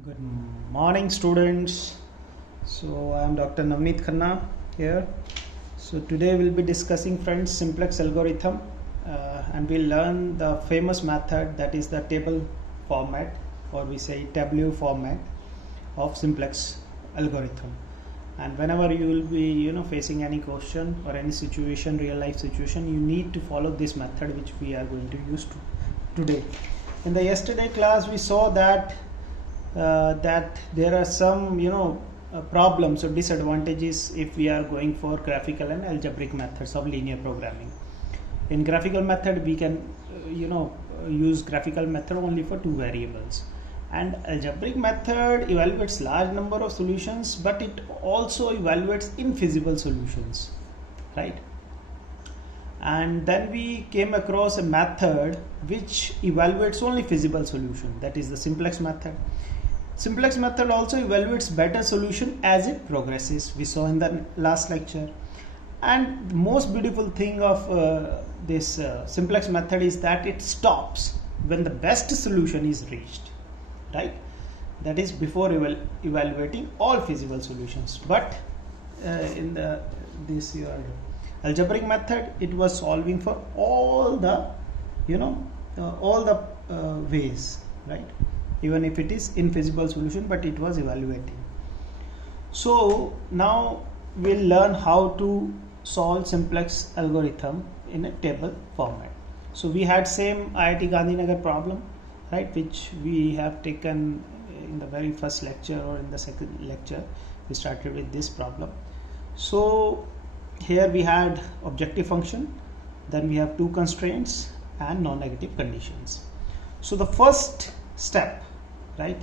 Good morning, students. So I am Dr. Navneet Khanna here. So today we'll be discussing, friends, simplex algorithm, and we'll learn the famous method, that is the table format, or we say tableau format of simplex algorithm. And whenever you will be facing any question or any situation, real life situation, you need to follow this method which we are going to use today. In the yesterday class we saw that there are some problems or disadvantages if we are going for graphical and algebraic methods of linear programming. In graphical method we can use graphical method only for two variables, and algebraic method evaluates large number of solutions, but it also evaluates infeasible solutions, right? And then we came across a method which evaluates only feasible solution, that is the simplex method. Simplex method also evaluates better solution as it progresses, we saw in the last lecture. And the most beautiful thing of this simplex method is that it stops when the best solution is reached, right? That is before evaluating all feasible solutions. But in this your algebraic method, it was solving for all the ways, right? Even if it is infeasible solution, but it was evaluating. So now we'll learn how to solve simplex algorithm in a table format. So we had same IIT Gandhinagar problem, right, which we have taken in the very first lecture, or in the second lecture we started with this problem. So here we had objective function, then we have two constraints and non-negative conditions. So the first step, right,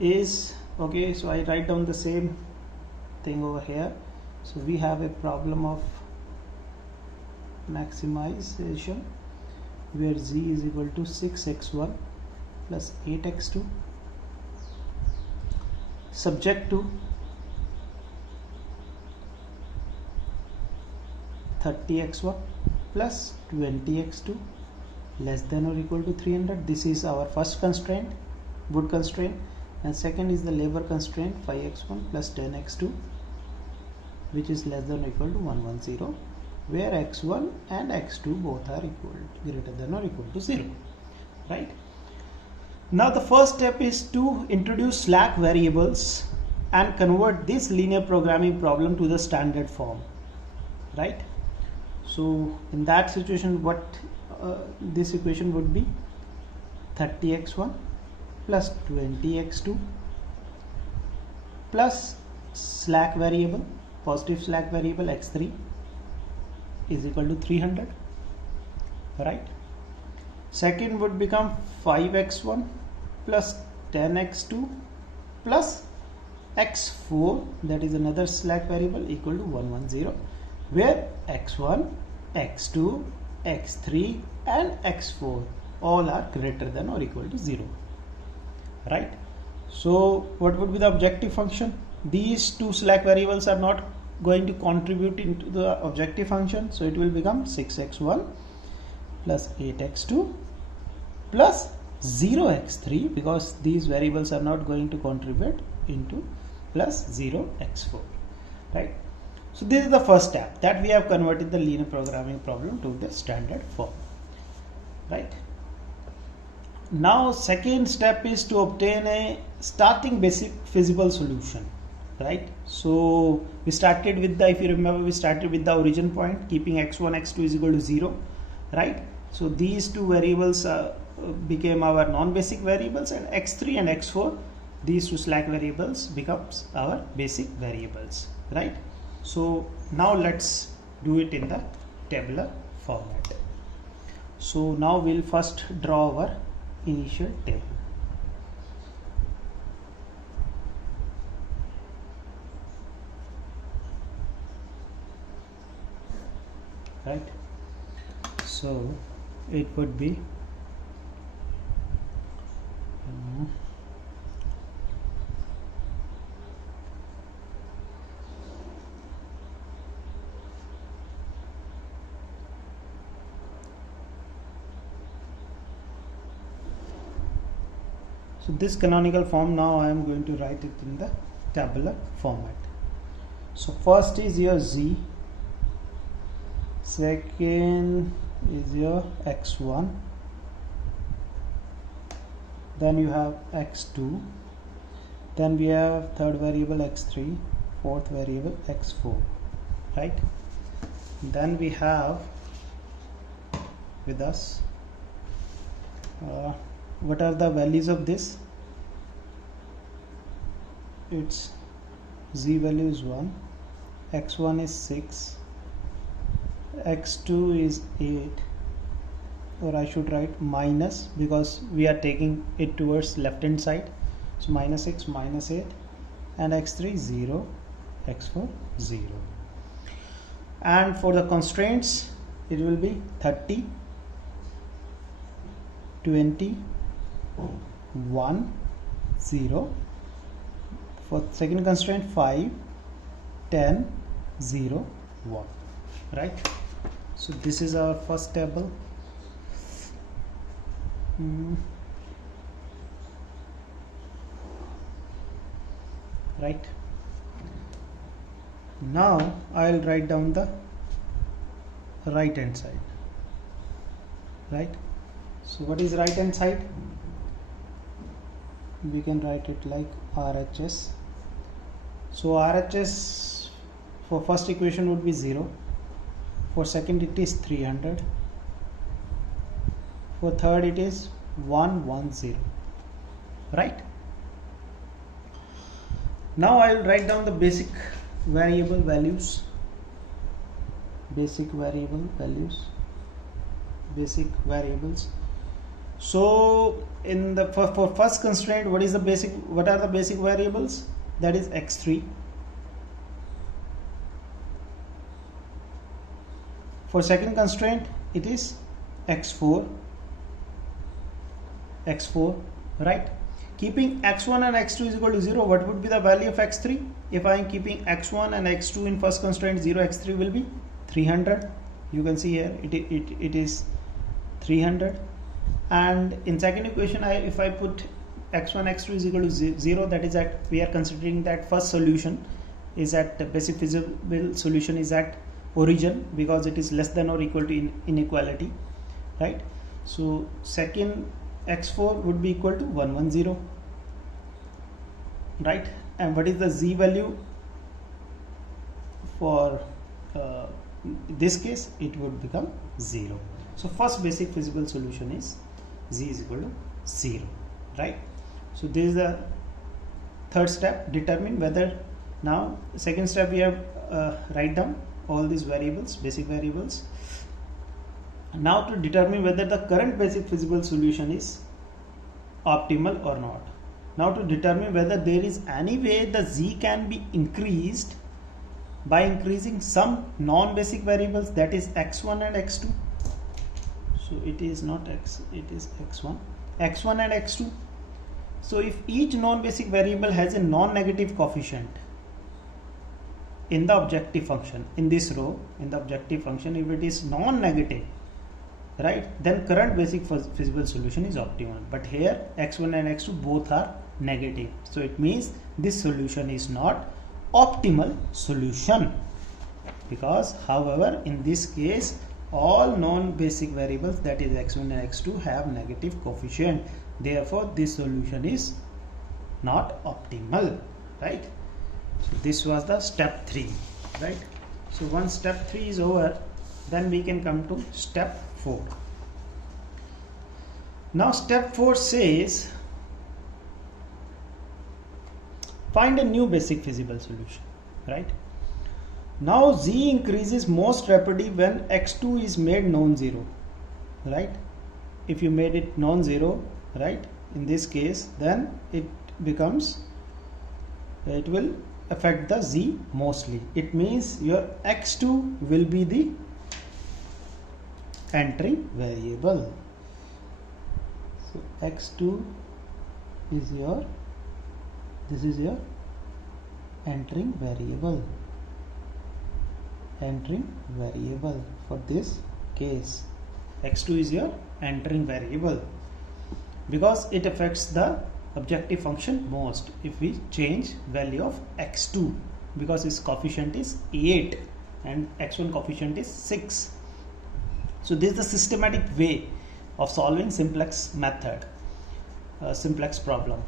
is okay. So I write down the same thing over here. So we have a problem of maximization where z is equal to 6x1 plus 8x2 subject to 30x1 plus 20x2 less than or equal to 300. This is our first constraint, wood constraint, and second is the labor constraint, 5x1 plus 10x2, which is less than or equal to 110, where x1 and x2 both are greater than or equal to 0, right? Now the first step is to introduce slack variables and convert this linear programming problem to the standard form, right? So in that situation, what this equation would be 30x1 plus 20x2 plus slack variable, positive slack variable x3 is equal to 300, right? Second would become 5x1 plus 10x2 plus x4, that is another slack variable, equal to 110, where x1, x2, x3 and x4 all are greater than or equal to 0, right? So what would be the objective function? These two slack variables are not going to contribute into the objective function, so it will become 6x1 plus 8x2 plus 0x3, because these variables are not going to contribute into, plus 0x4, right? So this is the first step, that we have converted the linear programming problem to the standard form, right? Now second step is to obtain a starting basic feasible solution, right? So we started with the, if you remember, we started with the origin point, keeping x1, x2 is equal to 0, right? So these two variables became our non-basic variables, and x3 and x4, these two slack variables becomes our basic variables, right? So now let's do it in the tabular format. So now we'll first draw our initial table, right? So it would be So this canonical form, now I am going to write it in the tabular format. So first is your z, second is your x1, then you have x2, then we have third variable x3, fourth variable x4, right? Then we have with us what are the values of this? Its z value is 1, x1 is 6, x2 is 8, or I should write minus, because we are taking it towards left hand side, so minus 6, minus 8, and x3 0, x4 0. And for the constraints, it will be 30, 20, 1, 0. For second constraint, 5, 10, 0, 1. Right? So this is our first table. Right? Now I'll write down the right hand side. Right? So what is right hand side? We can write it like RHS. So RHS for first equation would be 0. For second it is 300. For third it is 110. Right? Now I will write down the basic variable values. Basic variable values. Basic variables. So in the for first constraint, what are the basic variables? That is x3. For second constraint, it is x4, right? Keeping x1 and x2 is equal to 0, what would be the value of x3? If I am keeping x1 and x2 in first constraint 0, x3 will be 300. You can see here it is 300. And in second equation, if I put x1, x2 is equal to 0, that is that we are considering that first solution is at the basic feasible solution is at origin, because it is less than or equal to inequality, right? So second x4 would be equal to 110, right? And what is the z value for this case? It would become 0. So first basic feasible solution is z is equal to 0, right? So this is the third step, determine whether. Now second step, we have write down all these variables, basic variables. Now to determine whether the current basic feasible solution is optimal or not. Now to determine whether there is any way the z can be increased by increasing some non-basic variables, that is x1 and x2. So it is not x, it is x1 and x2. So if each non-basic variable has a non-negative coefficient in the objective function, in this row, in the objective function, if it is non-negative, right, then current basic feasible solution is optimal. But here x1 and x2 both are negative, so it means this solution is not optimal solution, because however in this case all non-basic variables, that is x1 and x2, have negative coefficient. Therefore this solution is not optimal, right? So this was the step 3, right? So once step 3 is over, then we can come to step 4. Now step 4 says find a new basic feasible solution, right? Now z increases most rapidly when x2 is made non-zero, right? If you made it non-zero, right, in this case, then it will affect the z mostly. It means your x2 will be the entering variable. So x2 is your, this is your entering variable. Entering variable for this case, x2 is your entering variable, because it affects the objective function most if we change value of x2, because its coefficient is 8 and x1 coefficient is 6. So this is the systematic way of solving simplex method, simplex problem.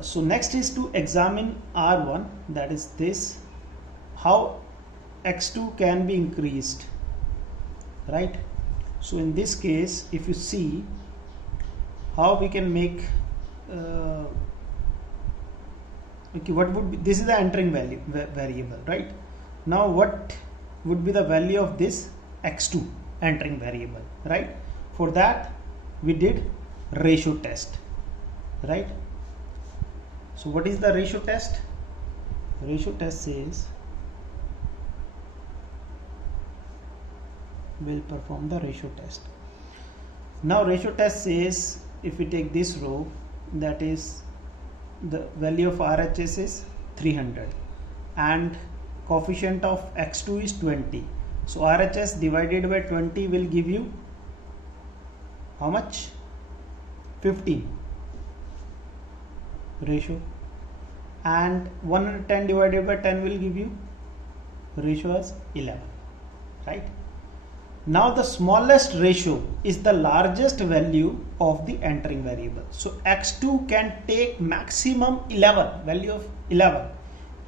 So next is to examine R1, that is this, how x2 can be increased, right? So in this case, if you see how we can make okay, what would be, this is the entering value variable, right? Now what would be the value of this x2 entering variable, right? For that we did ratio test, right? So what is the ratio test? Ratio test says we'll perform the ratio test. Now ratio test says if we take this row, that is the value of RHS is 300 and coefficient of x2 is 20. So RHS divided by 20 will give you how much? 15 ratio, and 110 divided by 10 will give you ratio as 11, right? Now the smallest ratio is the largest value of the entering variable. So x2 can take maximum 11, value of 11.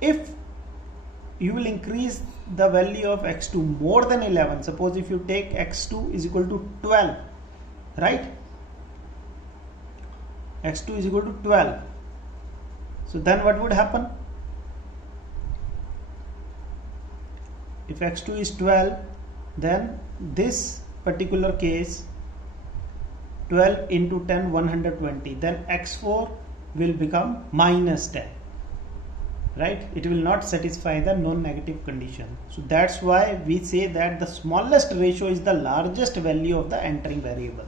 If you will increase the value of x2 more than 11, suppose if you take x2 is equal to 12, right? x2 is equal to 12. So then what would happen? If x2 is 12, then this particular case 12 into 10 120, then x4 will become minus 10, right? It will not satisfy the non-negative condition. So that's why we say that the smallest ratio is the largest value of the entering variable,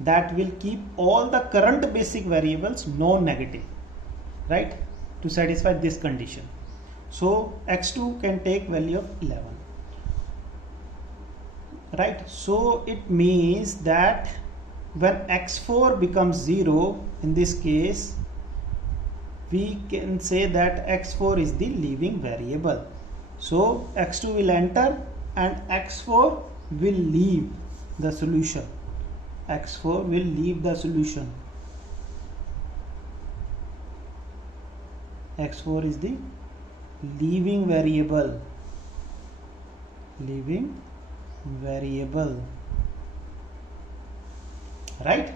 that will keep all the current basic variables non-negative, right, to satisfy this condition. So x2 can take value of 11, right? So it means that when x4 becomes 0, in this case we can say that x4 is the leaving variable. So x2 will enter and x4 will leave the solution. x4 will leave the solution. x4 is the leaving variable, right?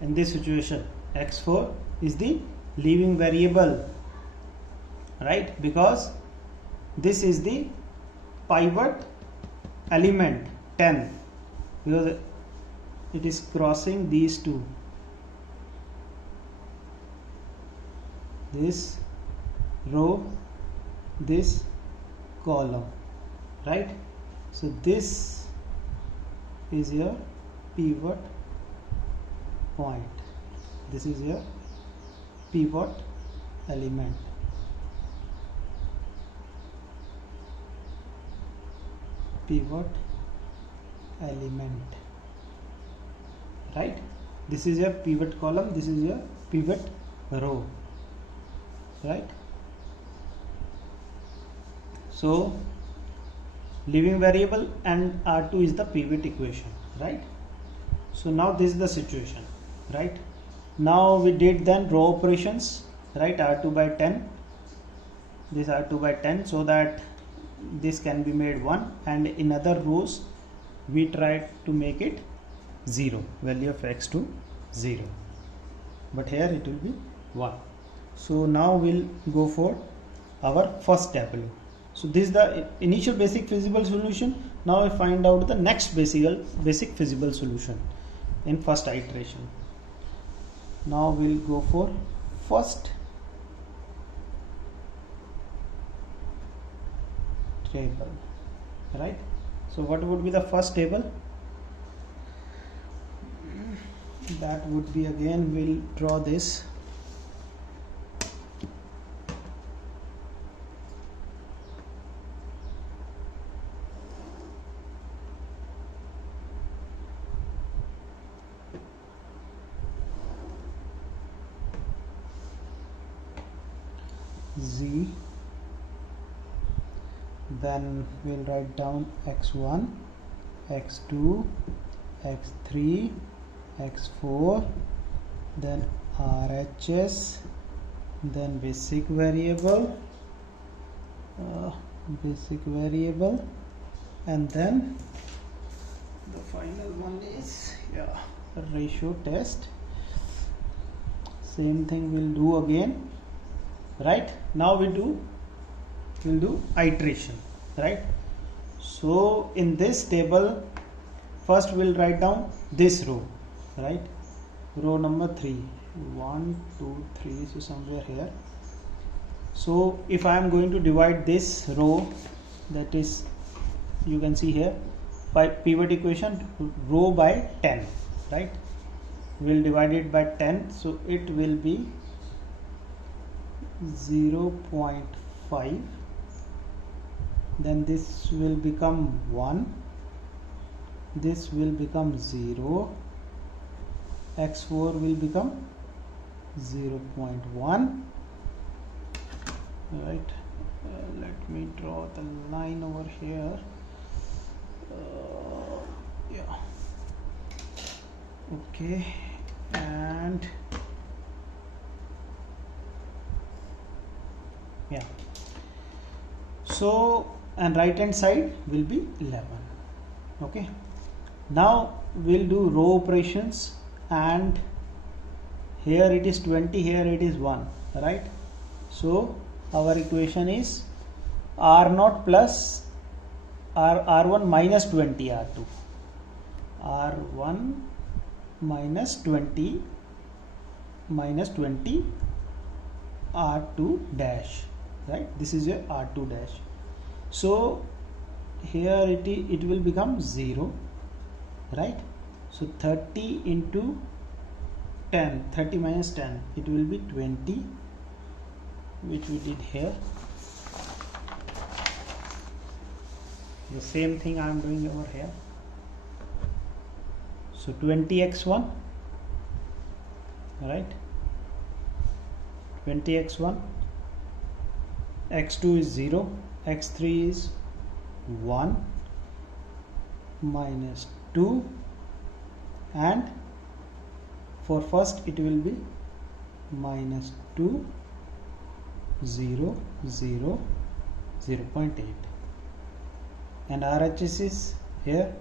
In this situation x4 is the leaving variable, right? Because this is the pivot element 10, because it is crossing these two, this row, this column, right? So this is your pivot point, this is your pivot element, right? This is your pivot column, this is your pivot row, right? So leaving variable and R2 is the pivot equation, right? So now this is the situation, right? Now we did then row operations, right? R2 by 10, this R2 by 10, so that this can be made 1, and in other rows we tried to make it 0, value of x2 0, but here it will be 1. So now we'll go for our first W. So this is the initial basic feasible solution. Now we find out the next basic feasible solution in first iteration. Now we'll go for first table, right? So what would be the first table? That would be, again we'll draw this. z, then we'll write down x1, x2, x3, x4, then RHS, then basic variable, and then the final one is ratio test. Same thing we'll do again, right? Now we'll do iteration, right? So in this table, first we'll write down this row, right? Row number 3, 1 2 3, so somewhere here. So if I am going to divide this row, that is, you can see here, by pivot equation, row by 10, right? We'll divide it by 10, so it will be 0.5, then this will become 1, this will become 0, x4 will become 0.1, right? Let me draw the line over here. Okay, and so, and right hand side will be 11. Okay, now we'll do row operations, and here it is 20, here it is 1, right? So our equation is R0 plus R1 minus 20 R2, R1 minus 20 R2 dash, right? This is your R2 dash. So here it will become 0, right? So 30 into 10, 30 minus 10, it will be 20, which we did here. The same thing I am doing over here. So 20x1, right? 20x1, x2 is 0, x3 is 1, minus 2, and for first it will be minus 2, 0, 0, 0.8, and RHS is here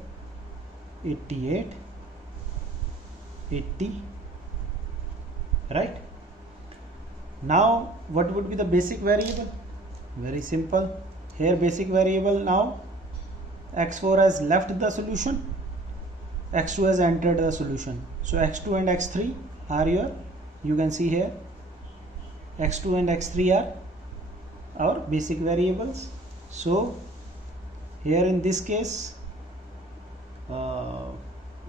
88, 80, right? Now what would be the basic variable? Very simple. Here basic variable, now x4 has left the solution, x2 has entered the solution. So x2 and x3 are your, you can see here, x2 and x3 are our basic variables. So here in this case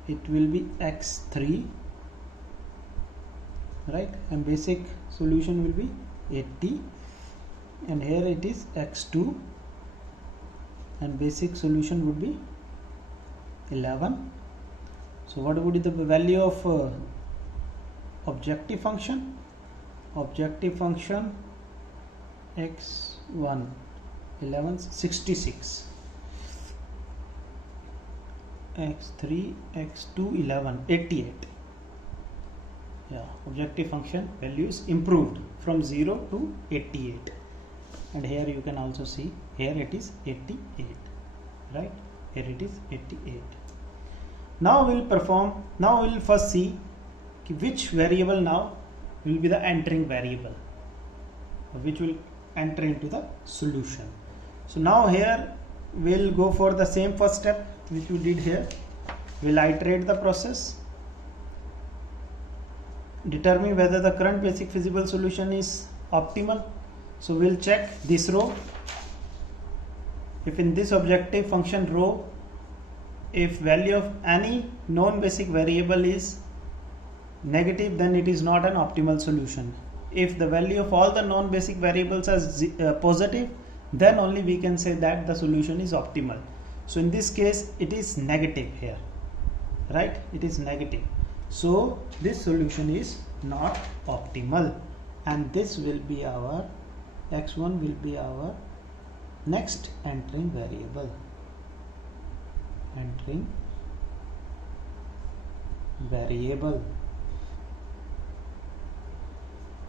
it will be x3, right, and basic solution will be 80, and here it is x2 and basic solution would be 11. So what would be the value of objective function? Objective function x1 11 66, x3 x2 11 88. Objective function values improved from 0 to 88, and here you can also see, here it is 88, right? Here it is 88. Now we'll first see which variable now will be the entering variable, which will enter into the solution. So now here we'll go for the same first step which we did here. We'll iterate the process, determine whether the current basic feasible solution is optimal. So we'll check this row. If in this objective function row, if value of any non-basic variable is negative, then it is not an optimal solution. If the value of all the non-basic variables is positive, then only we can say that the solution is optimal. So in this case it is negative here, right? It is negative. So this solution is not optimal, and this will be our x1 will be our next entering variable. Entering variable,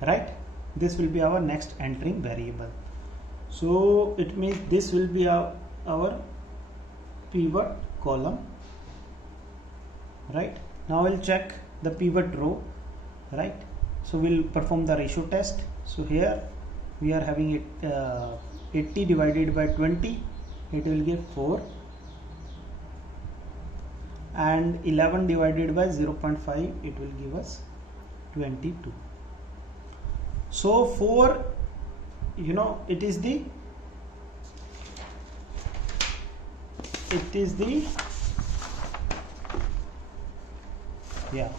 right? This will be our next entering variable. So it means this will be our pivot column, right? Now we'll check the pivot row, right? So we'll perform the ratio test. So here we are having it 80 divided by 20, it will give 4, and 11 divided by 0.5, it will give us 22. So 4, you know, it is the yeah.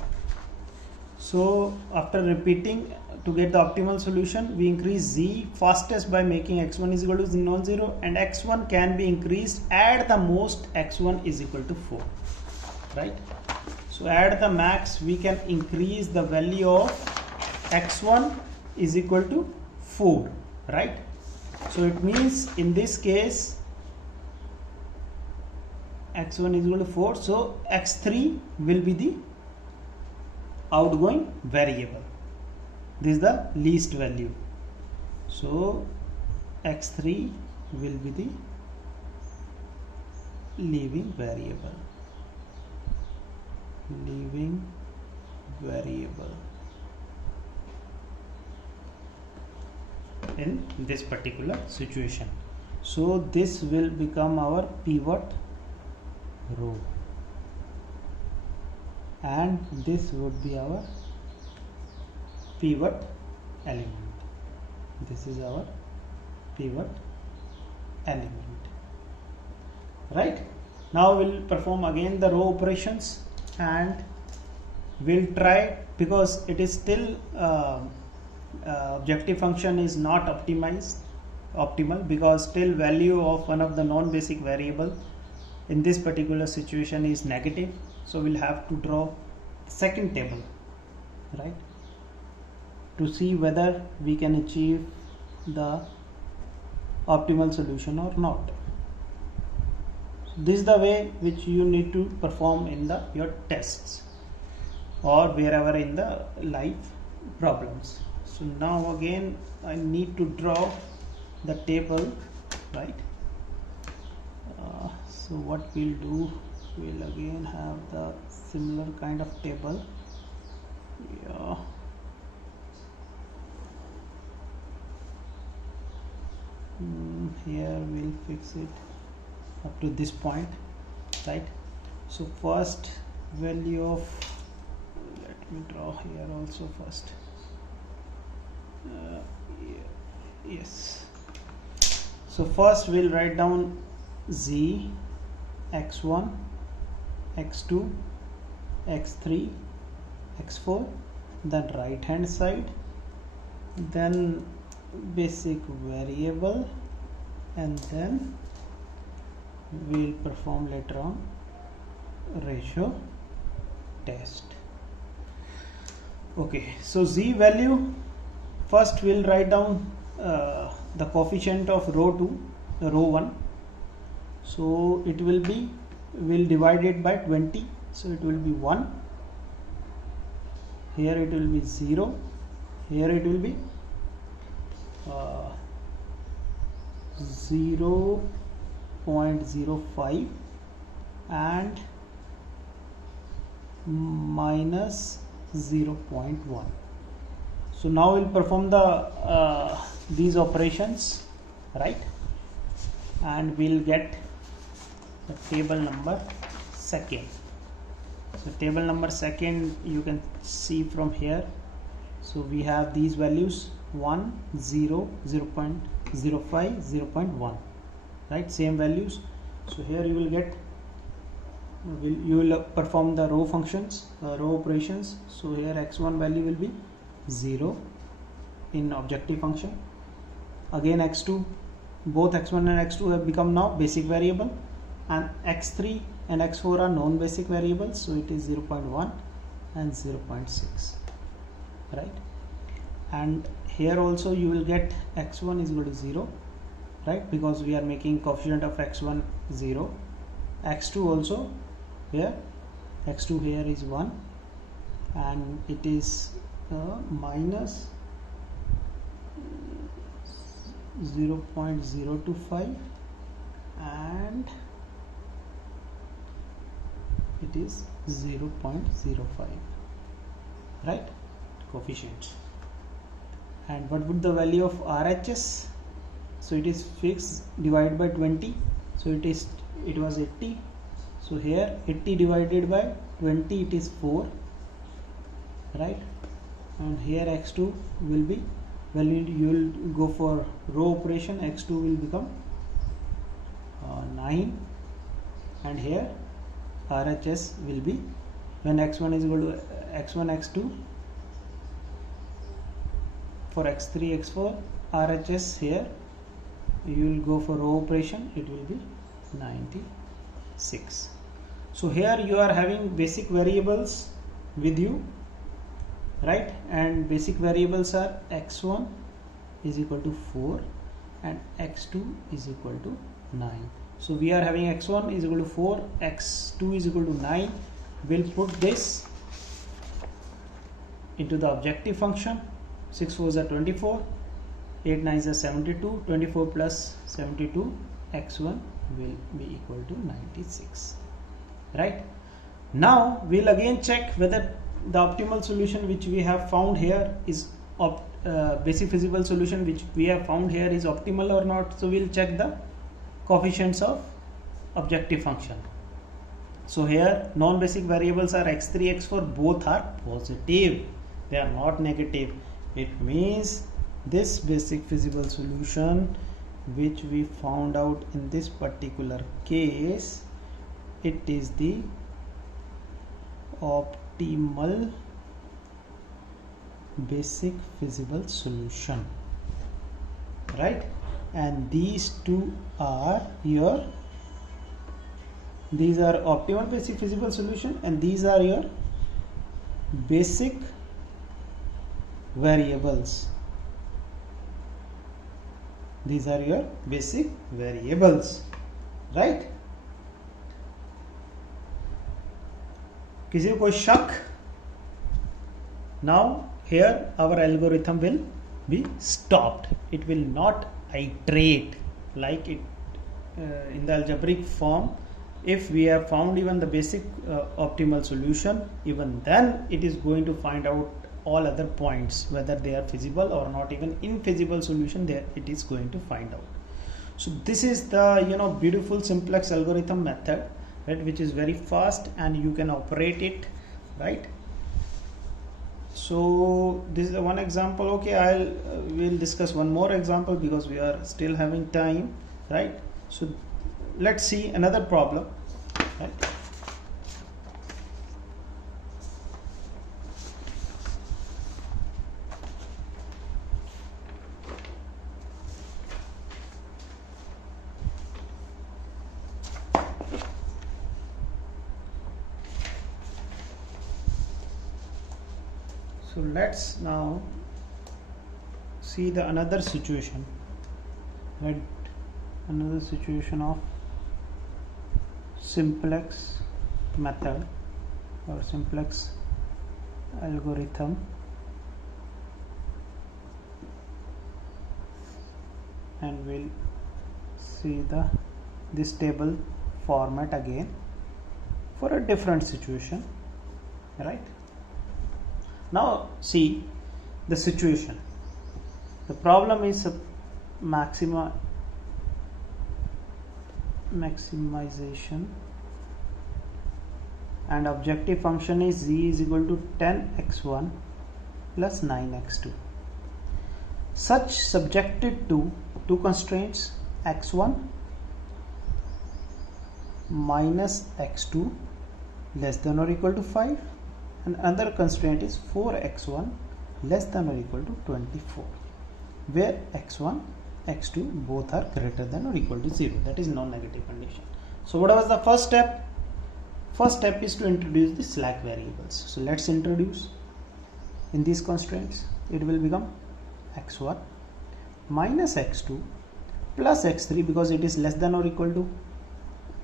So after repeating to get the optimal solution, we increase z fastest by making x1 is equal to non-zero, and x1 can be increased at the most x1 is equal to 4, right? So at the max we can increase the value of x1 is equal to 4, right? So it means in this case x1 is equal to 4, so x3 will be the outgoing variable. This is the least value, so x3 will be the leaving variable. In this particular situation. So this will become our pivot row, and this would be our pivot element. This is our pivot element, right? Now we'll perform again the row operations, and we'll try, because it is still objective function is not optimal, because still value of one of the non-basic variable in this particular situation is negative. So we'll have to draw second table, right, to see whether we can achieve the optimal solution or not. So this is the way which you need to perform in your tests or wherever in the live problems. So now again I need to draw the table, right? So what we'll do, we'll again have the similar kind of table. Yeah. Here we'll fix it up to this point, right? So first value of, let me draw here also first. Yes. So first we'll write down z, x1, x2, x3, x4, then right hand side, then basic variable, and then we'll perform later on ratio test. Okay, so z value, first we'll write down the coefficient of row 2, row 1. So it will be, we'll divide it by 20, so it will be 1, here it will be 0, here it will be 0.05 and minus 0.1. So now we'll perform the these operations, right, and we'll get the table number second. So table number second you can see from here. So we have these values 1, 0, 0.05, 0.1, right, same values. So here you will get, you will perform the row functions, row operations. So here x1 value will be 0 in objective function. Again x2, both x1 and x2 have become now basic variable, and x3 and x4 are non-basic variables, so it is 0.1 and 0.6, right? And here also you will get x1 is equal to 0, right, because we are making coefficient of x1 0. x2 also here, x2 here is 1 and it is minus 0.025 and it is 0.05, right, coefficient. And what would the value of RHS? So it is fixed, divided by 20, so it was 80, so here 80 divided by 20 it is 4, right, and here x2 will be, you will go for row operation, x2 will become 9 and here RHS will be, when x1 is equal to x1 x2, for x3 x4 RHS here you will go for row operation, it will be 96. So here you are having basic variables with you, right, and basic variables are x1 is equal to 4 and x2 is equal to 9. So we are having x1 is equal to 4, x2 is equal to 9. We'll put this into the objective function. 6 4s are 24, 8 9s are 72, 24 plus 72, x1 will be equal to 96, right. Now we'll again check whether the optimal solution which we have found here is basic feasible solution which we have found here is optimal or not. So we'll check the coefficients of objective function. So here non-basic variables are x3 x4, both are positive, they are not negative. It means this basic feasible solution which we found out in this particular case, it is the optimal basic feasible solution, right, and these two are your, these are optimal basic feasible solution and these are your basic variables. These are your basic variables, right. किसी को कोई शक? Now here our algorithm will be stopped. It will not iterate like it in the algebraic form. If we have found even the basic optimal solution, even then it is going to find out all other points whether they are feasible or not. Even infeasible solution there it is going to find out. So this is the beautiful simplex algorithm method, right, which is very fast and you can operate it, right. So this is the one example. Okay, we'll discuss one more example because we are still having time, right. So let's see another problem, right. So let's now see the another situation, right, another situation of simplex method or simplex algorithm. And we'll see this table format again for a different situation, right. Now see the situation. The problem is maximization and objective function is z is equal to 10x1 plus 9x2, such subjected to two constraints, x1 minus x2 less than or equal to 5 and another constraint is 4x1 less than or equal to 24, where x1 x2 both are greater than or equal to 0, that is non-negative condition. So what was the first step? First step is to introduce the slack variables. So let's introduce in these constraints. It will become x1 minus x2 plus x3, because it is less than or equal to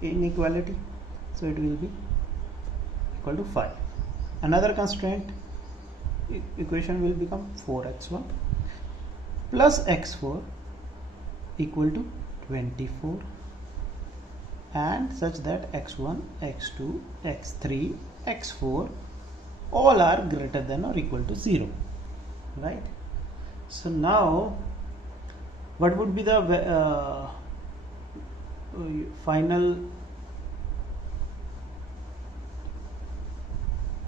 inequality, so it will be equal to 5. Another constraint, equation will become 4x1 plus x4 equal to 24, and such that x1, x2, x3, x4 all are greater than or equal to 0, right? So now what would be the final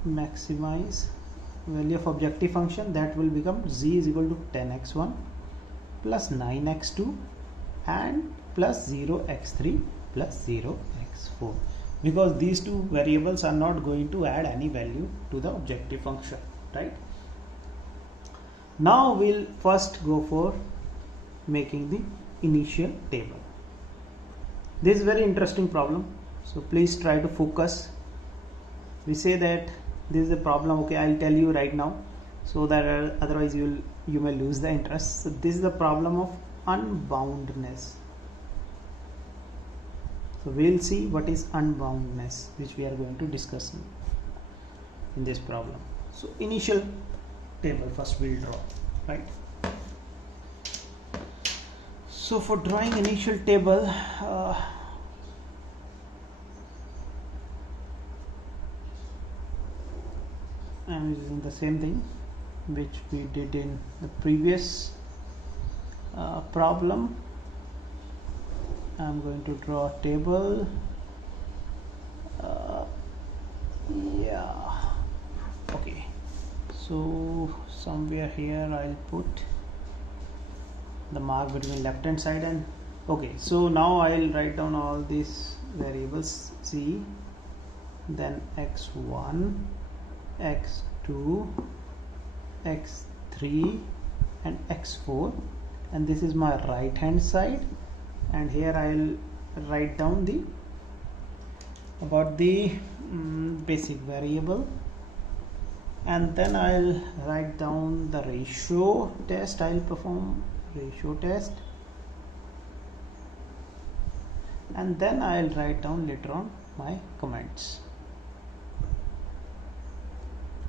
maximize value of objective function? That will become z is equal to 10x1 plus 9x2 and plus 0x3 plus 0x4, because these two variables are not going to add any value to the objective function, right? Now we'll first go for making the initial table. This is very interesting problem, so please try to focus. We say that this is a problem, okay, I'll tell you right now, so that otherwise you may lose the interest. So this is the problem of unboundedness. So we'll see what is unboundedness, which we are going to discuss in this problem. So initial table first we'll draw, right? So for drawing initial table, I'm using the same thing which we did in the previous problem. I'm going to draw a table. Yeah, okay, so somewhere here I'll put the mark between left hand side and okay. So now I'll write down all these variables, z, then x1, x2, x3 and x4, and this is my right hand side, and here I'll write down the basic variable, and then I'll write down the ratio test. I'll perform ratio test, and then I'll write down later on my comments,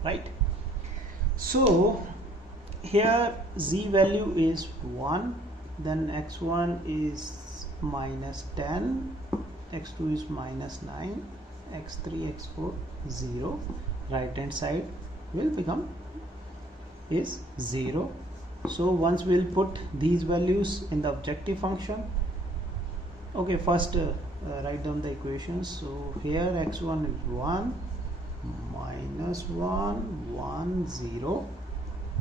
right? So here z value is 1, then x1 is minus 10, x2 is minus 9, x3, x4 0. Right hand side will become is 0. So once we'll put these values in the objective function, okay, first write down the equations. So here x1 is 1, minus 1, 1, 0,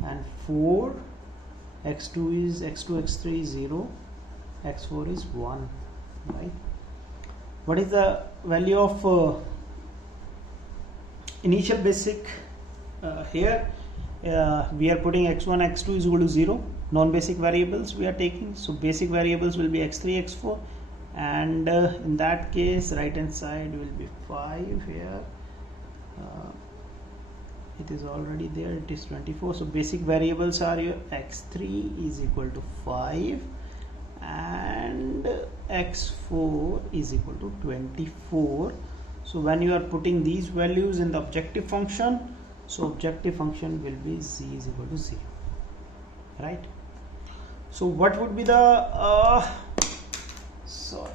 and 4, x2 is x2, x3 is 0, x4 is 1, right? What is the value of initial basic? Here we are putting x1, x2 is equal to 0. Non-basic variables we are taking, so basic variables will be x3, x4, and in that case right hand side will be 5. Here it is already there, it is 24. So basic variables are your x3 is equal to 5 and x4 is equal to 24. So when you are putting these values in the objective function, so objective function will be z is equal to 0, right? So what would be the so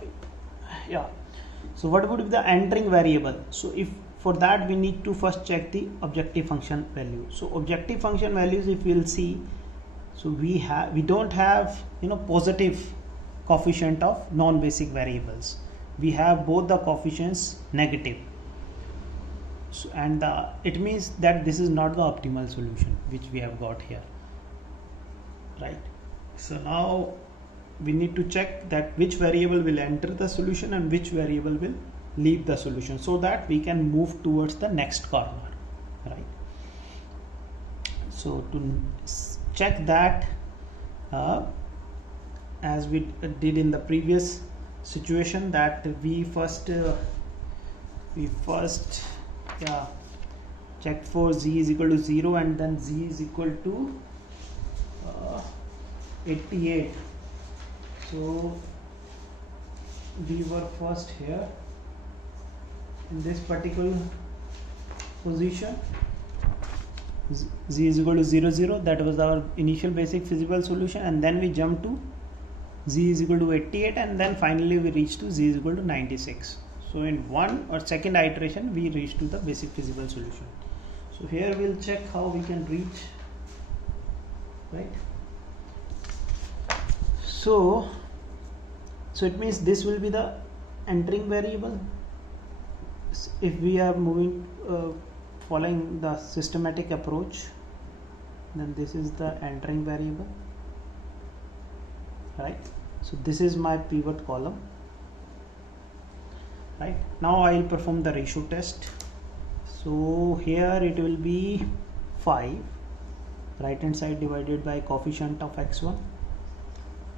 what would be the entering variable? So if for that we need to first check the objective function value. So objective function values, if we'll see, so we don't have positive coefficient of non-basic variables. We have both the coefficients negative. So, and it means that this is not the optimal solution which we have got here, right? So now we need to check that which variable will enter the solution and which variable will leave the solution, so that we can move towards the next corner, right? So to check that, as we did in the previous situation, that we first check for z is equal to 0 and then z is equal to 88. So we were first here in this particular position. Z is equal to 0 0, that was our initial basic feasible solution, and then we jumped to z is equal to 88, and then finally we reached to z is equal to 96. So in one or second iteration we reached to the basic feasible solution. So here we'll check how we can reach, right? So it means this will be the entering variable. If we are moving following the systematic approach, then this is the entering variable, right? So this is my pivot column, right? Now I will perform the ratio test. So here it will be 5, right hand side divided by coefficient of x1,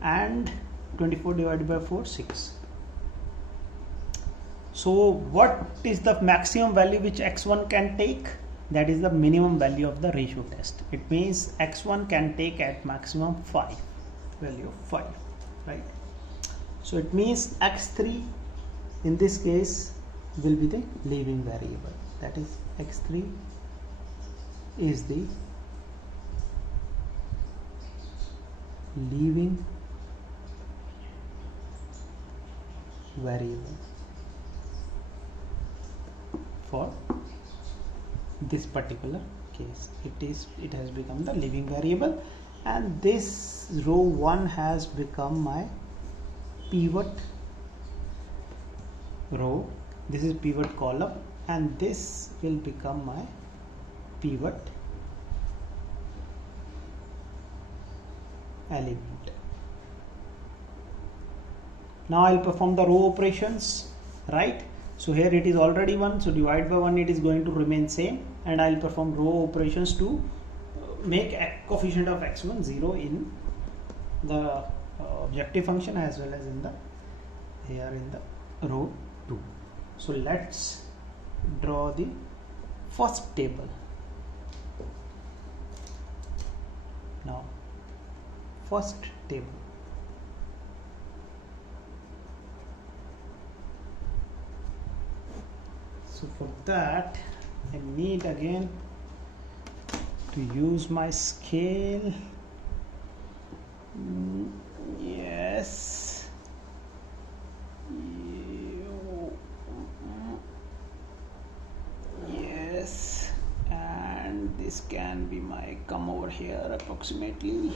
and 24 divided by 4, 6. So what is the maximum value which x1 can take? That is the minimum value of the ratio test. It means x1 can take at maximum 5, value of 5, right? So it means x3 in this case will be the leaving variable. That is, x3 is the leaving variable for this particular case. It has become the leaving variable, and this row 1 has become my pivot row. This is pivot column, and this will become my pivot element. Now I'll perform the row operations, right? So here it is already 1, so divide by 1, it is going to remain same, and I'll perform row operations to make a coefficient of x1 0 in the objective function as well as in the here in the row 2. So let's draw the first table. Now first table. So for that I need again to use my scale. Yes, yes, and this can be my, come over here approximately,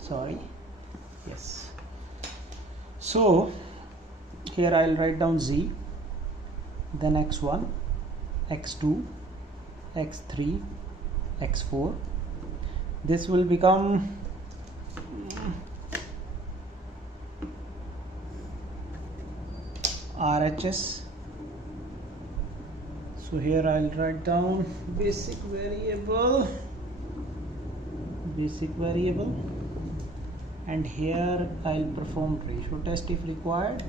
sorry, yes. So here I'll write down z, then x1, x2, x3, x4. This will become RHS. So here I'll write down basic variable, and here I'll perform ratio test if required,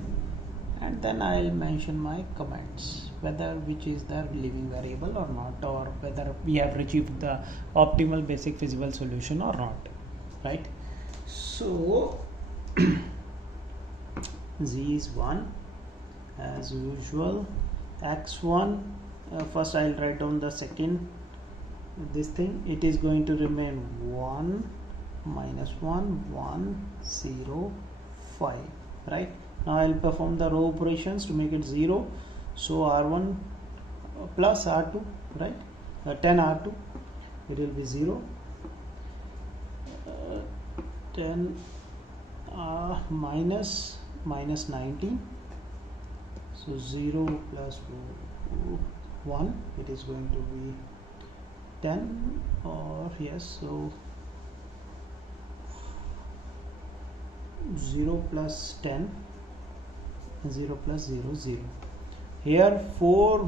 and then I'll mention my comments whether which is the leaving variable or not, or whether we have achieved the optimal basic feasible solution or not, right? So z is 1 as usual. X1, first I'll write down the second this thing. It is going to remain 1 minus 1 1 0 5, right? Now I'll perform the row operations to make it 0. So R1 plus R2, right? 10 R2, it will be 0. 10 minus 19. So 0 plus 1, it is going to be 10, or yes, so 0 plus 10, 0 plus 0 0. Here 4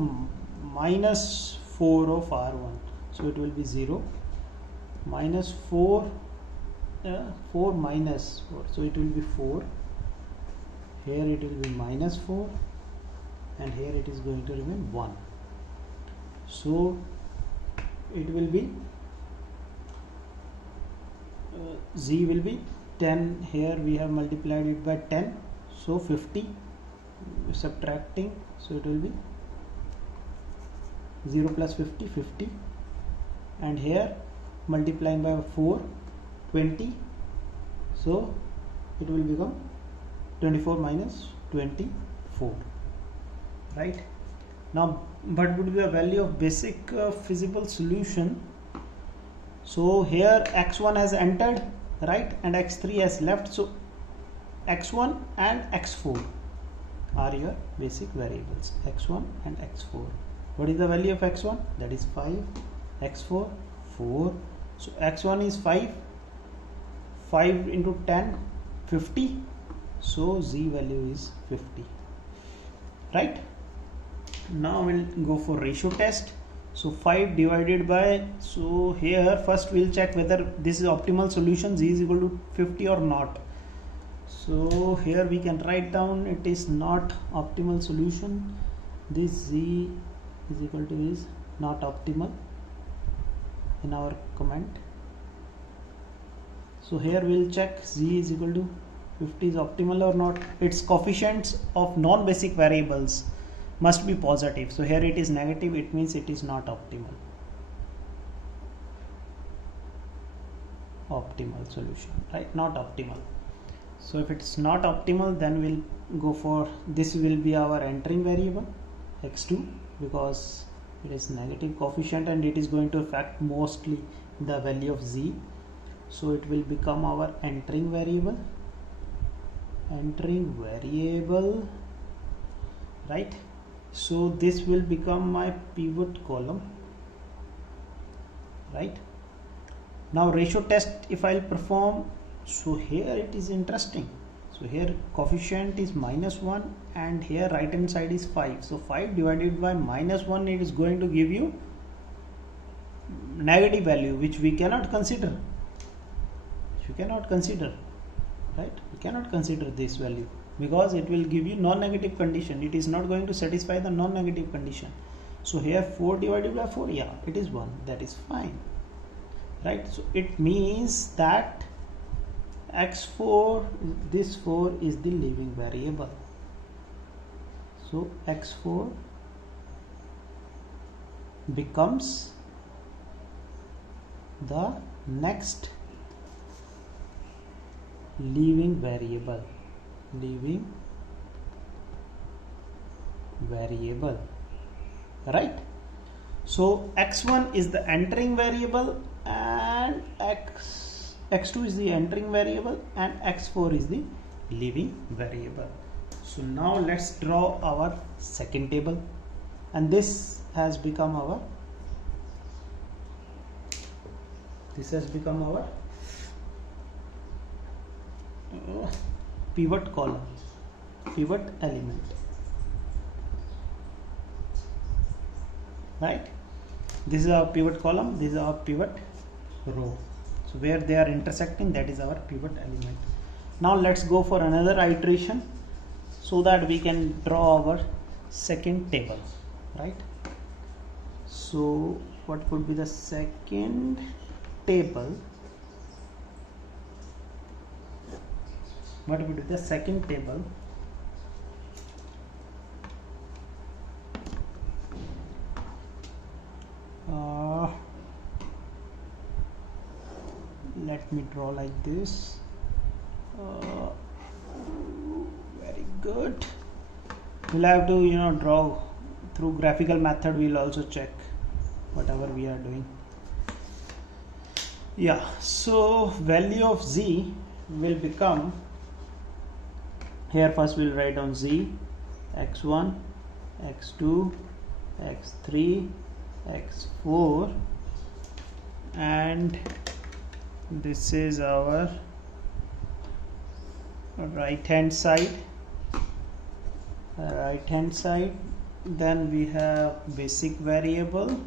minus 4 of R1, so it will be 0, minus 4, 4 minus 4, so it will be 4. Here it will be minus 4, and here it is going to remain 1. So it will be z will be 10. Here we have multiplied it by 10, so 50. Subtracting, so it will be 0 plus 50, 50, and here multiplying by 4, 20, so it will become 24 minus 24, right? Now what would be the value of basic feasible solution? So here x1 has entered, right, and x3 has left, so x1 and x4 are your basic variables, x1 and x4. What is the value of x1? That is 5, x4 4, so x1 is 5, 5 into 10, 50, so z value is 50, right? Now we'll go for ratio test. So 5 divided by, so here first we'll check whether this is optimal solution, z is equal to 50 or not. So here we can write down it is not optimal solution, this z is equal to is not optimal in our comment. So here we'll check z is equal to 50 is optimal or not. Its coefficients of non-basic variables must be positive, so here it is negative, it means it is not optimal. Optimal solution, right? Not optimal. So if it's not optimal, then we'll go for, this will be our entering variable x2, because it is negative coefficient and it is going to affect mostly the value of z, so it will become our entering variable, right? So this will become my pivot column, right? Now ratio test if I'll perform, so here it is interesting. So here coefficient is -1 and here right hand side is 5. So 5 divided by -1, it is going to give you negative value, which we cannot consider. You cannot consider, right? You cannot consider this value because it will give you non-negative condition. It is not going to satisfy the non-negative condition. So here 4 divided by 4, yeah, it is 1. That is fine, right? So it means that x4, this 4 is the leaving variable. So x4 becomes the next leaving variable, right? So x1 is the entering variable and x2 is the entering variable and x4 is the leaving variable. So now let's draw our second table, and this has become our pivot column, pivot element, right? This is our pivot column, this is our pivot row. So where they are intersecting, that is our pivot element. Now let's go for another iteration so that we can draw our second table, right? So what would be the second table? What would be the second table? Let me draw like this. Very good. We'll have to draw through graphical method. We'll also check whatever we are doing. Yeah, so value of z will become, here first we'll write down z, x1, x2, x3, x4, and this is our right hand side. Then we have basic variable,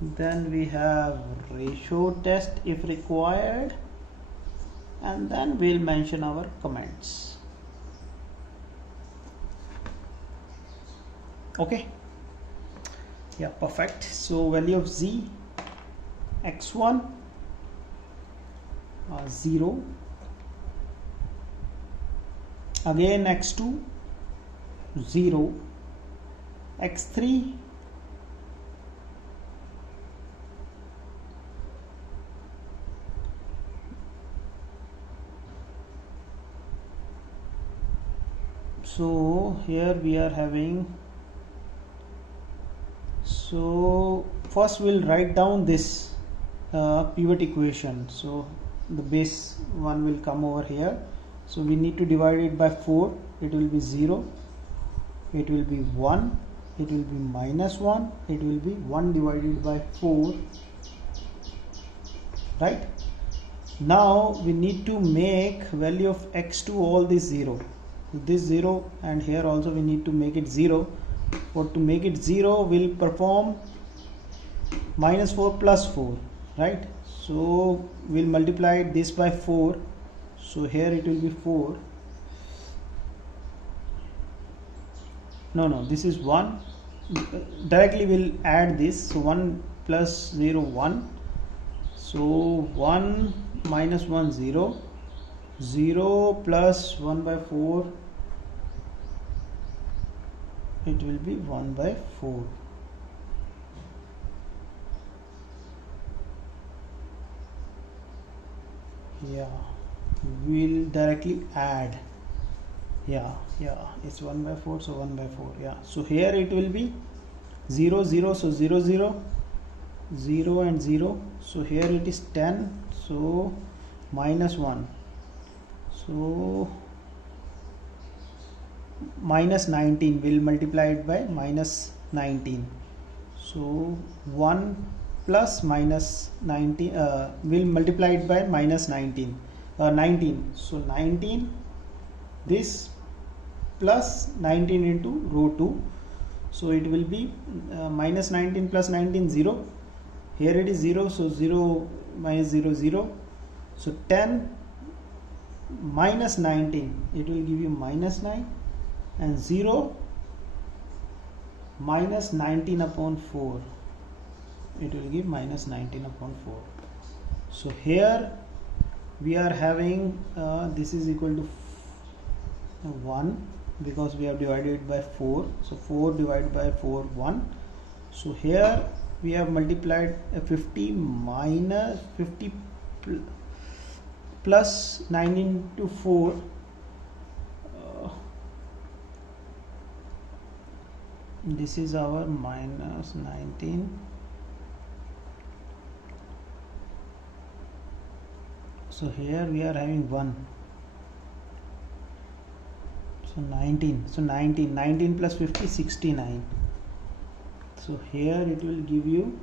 then we have ratio test if required, and then we'll mention our comments. Okay, yeah, perfect. So value of z, x1, 0, again x2 0, x3 so here we are having, so first we'll write down this pivot equation. So the base one will come over here, so we need to divide it by 4. It will be 0, it will be 1, it will be minus 1, it will be 1 divided by 4, right? Now we need to make value of x2 all this 0, this 0, and here also we need to make it 0. For to make it 0 we'll perform minus 4 plus 4, right? So we'll multiply this by 4, so here it will be 4. No, this is 1. Directly we'll add this, so 1 plus 0 1, so 1 minus 1 0, 0 plus 1 by 4, it will be 1 by 4. Yeah, we'll directly add. Yeah, it's 1 by 4, so 1 by 4. Yeah, so here it will be 0 0, so 0 0, 0 and 0, so here it is 10, so minus 1, so minus 19, will multiply it by minus 19, so 1 plus minus 19 will multiply it by minus 19, so 19, this plus 19 into row 2, so it will be minus 19 plus 19 0, here it is 0, so 0 minus 0 0, so 10 minus 19, it will give you minus 9, and 0 minus 19 upon 4, it will give minus 19 upon 4. So here we are having this is equal to 1, because we have divided by 4, so 4 divided by 4 1, so here we have multiplied 50 minus 50 plus 9 into 4, this is our minus 19, so here we are having 1, so 19, so 19 plus 50 69, so here it will give you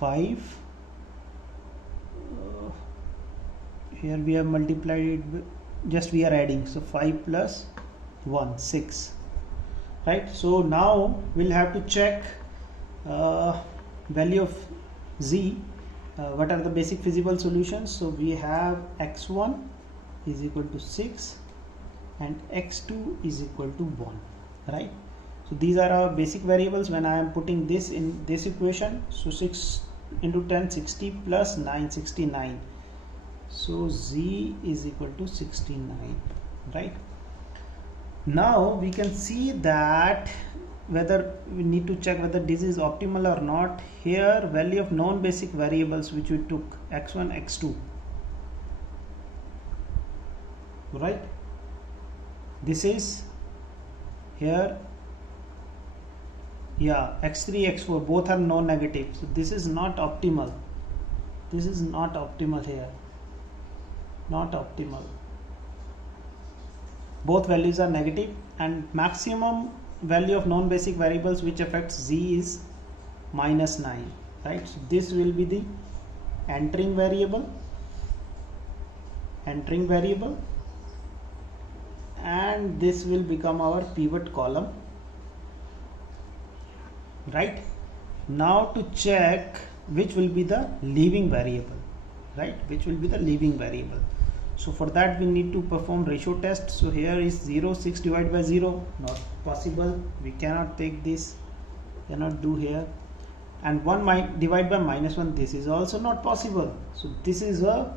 5, here we have multiplied it with, just we are adding, so 5 plus 1 6, right? So now we'll have to check value of z. What are the basic feasible solutions? So we have x1 is equal to 6 and x2 is equal to 1, right? So these are our basic variables. When I am putting this in this equation, so 6 into 10 60 plus 9 69, so z is equal to 69, right? Now we can see that whether we need to check whether this is optimal or not. Here value of non-basic variables which we took, x1 x2, right? This is here, yeah, x3 x4 both are non-negative, so this is not optimal, this is not optimal here, not optimal, both values are negative, and maximum value of non-basic variables which affects z is minus 9, right? So this will be the entering variable, and this will become our pivot column, right? Now to check which will be the leaving variable, right? Which will be the leaving variable. So for that we need to perform ratio test. So here is 0, 6 divided by 0, not possible, we cannot take this, cannot do here. and 1 divided by -1, this is also not possible. So this is a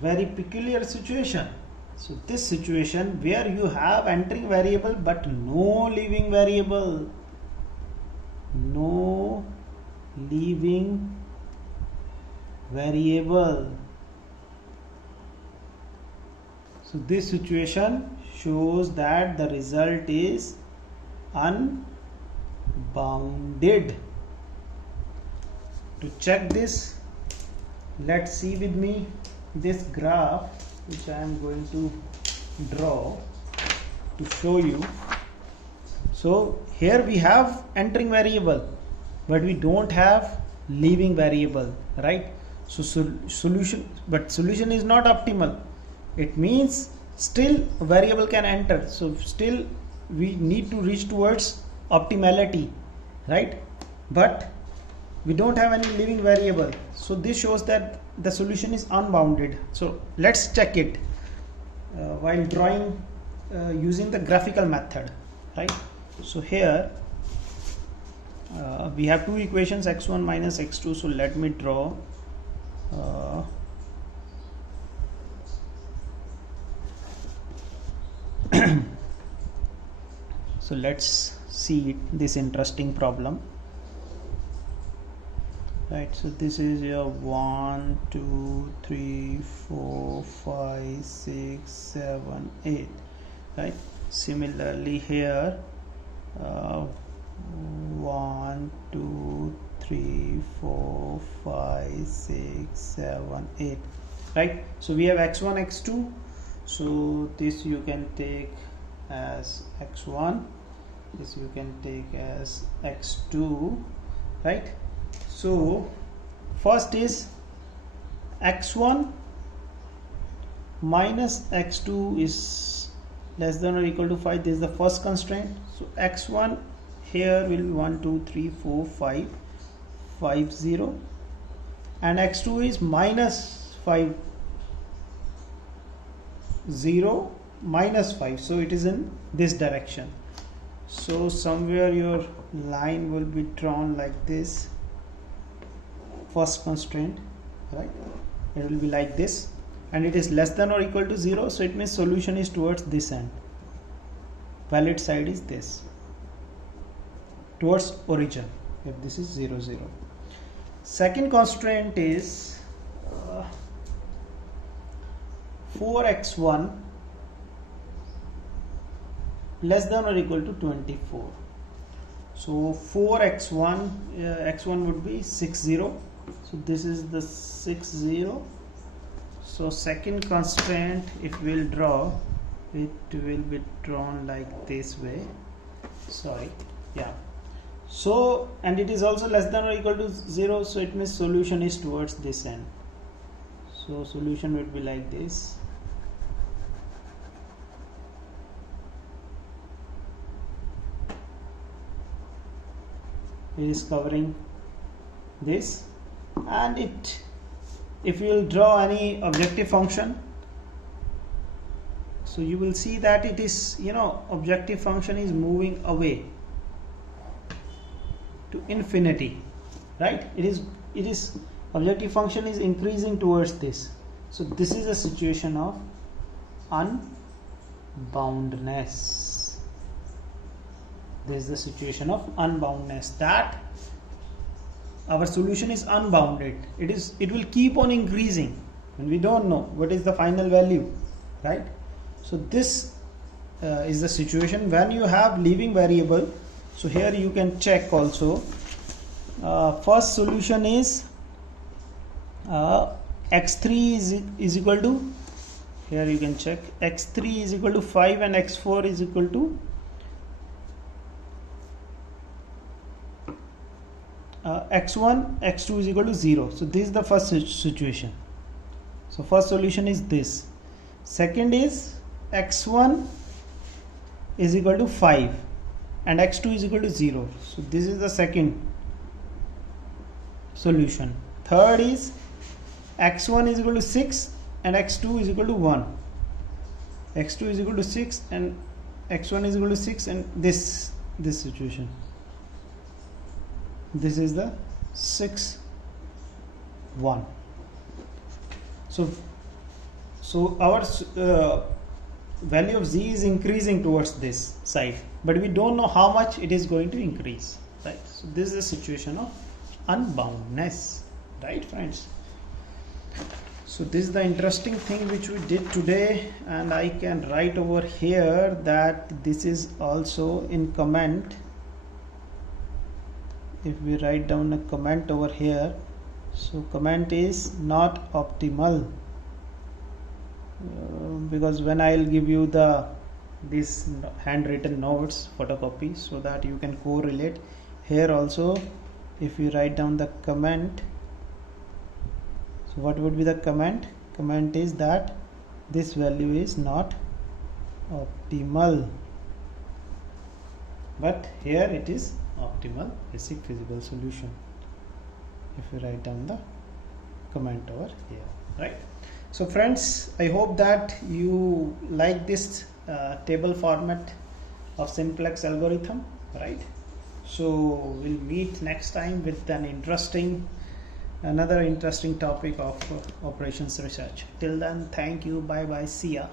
very peculiar situation. So this situation where you have entering variable but no leaving variable, no leaving variable. So this situation shows that the result is unbounded. To check this, let's see with me this graph which I am going to draw to show you. So here we have entering variable but we don't have leaving variable, right? So solution is not optimal. It means still a variable can enter, so still we need to reach towards optimality, right? But we don't have any leaving variable, so this shows that the solution is unbounded. So let's check it while drawing using the graphical method, right? So here we have two equations, x1 minus x2. So let me draw so let's see this interesting problem, right? So this is your 1 2 3 4 5 6 7 8, right? Similarly here 1 2 3 4 5 6 7 8, right? So we have x1 x2, so this you can take as x1, this you can take as x2, right? So first is x1 minus x2 is less than or equal to 5. This is the first constraint. So x1 here will be 1 2 3 4 5 5 0, and x2 is minus 5 0 minus 5, so it is in this direction. So somewhere your line will be drawn like this, first constraint, right? It will be like this, and it is less than or equal to 0, so it means solution is towards this end. Valid side is this, towards origin, if this is 0 0. Second constraint is 4x1 less than or equal to 24. So 4x1 x1 would be 60, so this is the 60. So second constraint, if we'll draw, it will be drawn like this way, sorry, yeah. So, and it is also less than or equal to 0, so it means solution is towards this end. So solution would be like this. It is covering this, and it, if you will draw any objective function, so you will see that it is, objective function is moving away to infinity, right? It is objective function is increasing towards this. So this is a situation of unboundedness. This is the situation of unboundedness, that our solution is unbounded. It will keep on increasing and we don't know what is the final value, right? So this is the situation when you have leaving variable. So here you can check also. First solution is x3 is equal to, here you can check, x3 is equal to 5 and x4 is equal to x1, x2 is equal to 0. So this is the first situation. So first solution is this. Second is x1 is equal to 5 and x2 is equal to 0. So this is the second solution. Third is x1 is equal to 6 and x2 is equal to 1. x2 is equal to 6 and x1 is equal to 6, and this situation. this is the 6 1. So our value of z is increasing towards this side, but we don't know how much it is going to increase, right? So this is the situation of unboundness, right, friends? So this is the interesting thing which we did today, and I can write over here that this is also in comment. If we write down a comment over here, so comment is not optimal, because when I'll give you this handwritten notes photocopy so that you can correlate here also. If you write down the comment, so what would be the comment? Comment is that this value is not optimal, but here it is optimal basic feasible solution. If you write down the comment over here, right? So friends, I hope that you like this table format of simplex algorithm, right? So we'll meet next time with another interesting topic of operations research. Till then, thank you, bye bye, see ya.